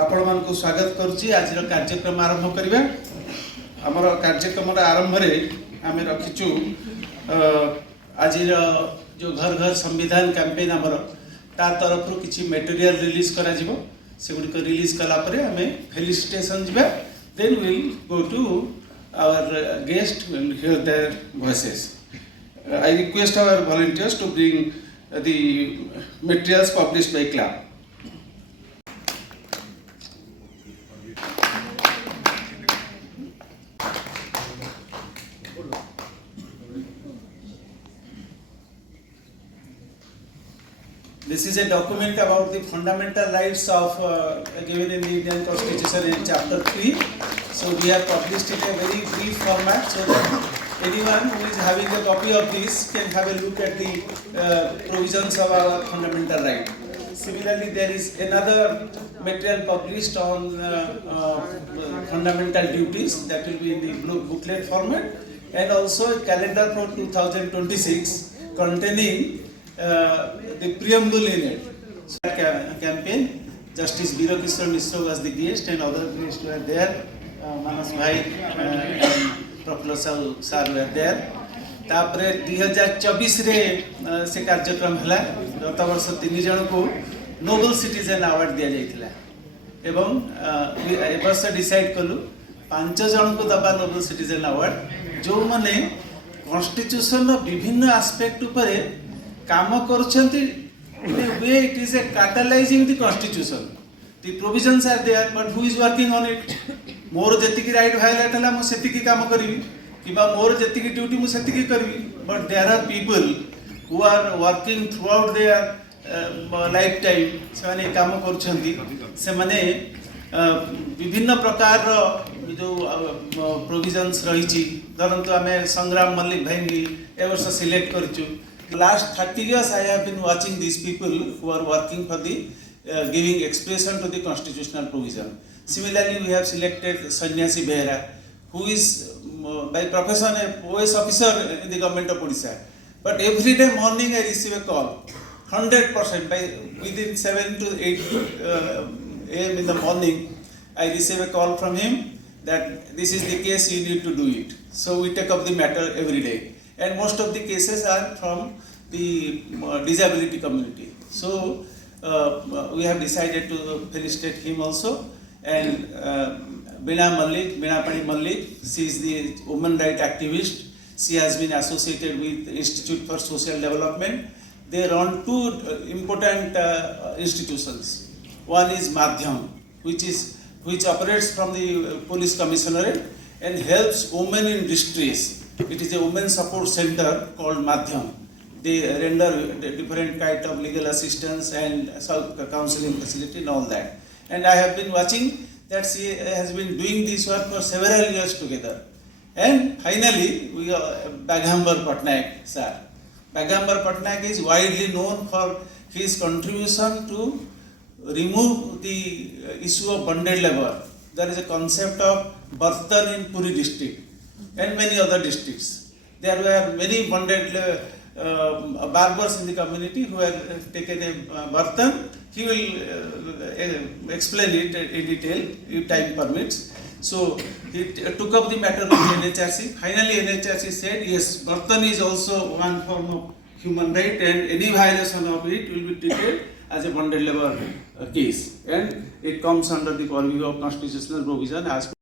आपण मानक स्वागत करुच्ची आज कार्यक्रम आरंभ करवा। आमर कार्यक्रम आरंभ आम रखीचु आज जो घर घर संविधान कैंपेन आमर ता तरफ किसी मटेरियल रिलीज करा सेगुड़ी रिलीज कलापर आम फेलिसिटेशन जावा then will go to our guest will hear their voices. I request our volunteers to bring the materials published by club. This is a document about the fundamental rights of given in the Indian Constitution in Chapter 3. So we have published it in a very brief format so that anyone who is having a copy of this can have a look at the provisions of our fundamental right. Similarly, there is another material published on fundamental duties that will be in the booklet format, and also a calendar for 2026 containing the preamble in it. So campaign, Justice Biro Kishore Mishra was the guest and other guests were there. Manas Bhai and Professor Sir were there. तापरे 2024 रे से कार्यक्रम हला। गत वर्ष 3 जन को Nobel citizen award दिया जाइथिला एवं ए वर्ष डिसाइड कलु 5 जन को दबा नोबेल सिटीजन अवार्ड जो माने कॉन्स्टिट्यूशन विभिन्न एस्पेक्ट ऊपर काम करूछंती। Way it is a catalysing the constitution, the provisions are there but who is working on it. मोर जेतिकी राइट वायलेट हला मो सेतिकी काम करबी किबा मोर जेतिकी ड्यूटी मु सेतिकी करबी, but there are people who are working throughout their lifetime से माने काम करूछंती। से माने विभिन्न प्रकार जो प्रोविजंस रही धरंतु आमे संग्राम मल्लिक भाई ए वर्ष select करछु। Last 30 years I have been watching these people who are working for the giving expression to the constitutional provision. Similarly, we have selected Sannyasi Behera, who is by profession a OS officer in the government of Odisha. But every day morning I receive a call, 100% by within 7 to 8 a.m. in the morning, I receive a call from him that this is the case, you need to do it. So we take up the matter every day. And most of the cases are from the disability community. So we have decided to felicitate him also. And Beena Pani Malik, she is the women right activist. She has been associated with the Institute for Social Development. They run two important institutions. One is Madhyam, which operates from the police commissionerate and helps women in distress. It is a women support center called Madhyam. They render different kind of legal assistance and counseling facility and all that. And I have been watching that she has been doing this work for several years together. And finally, we Bagambar Patnaik sir. Bagambar Patnaik is widely known for his contribution to remove the issue of bonded labor. There is a concept of Bartan in Puri district and many other districts. There were many bonded barbers in the community who have taken a bartan. He will explain it in detail if time permits. So he took up the matter with NHRC. Finally NHRC said yes, bartan is also one form of human right and any violation of it will be treated as a bonded labor case, and it comes under the purview of constitutional provision as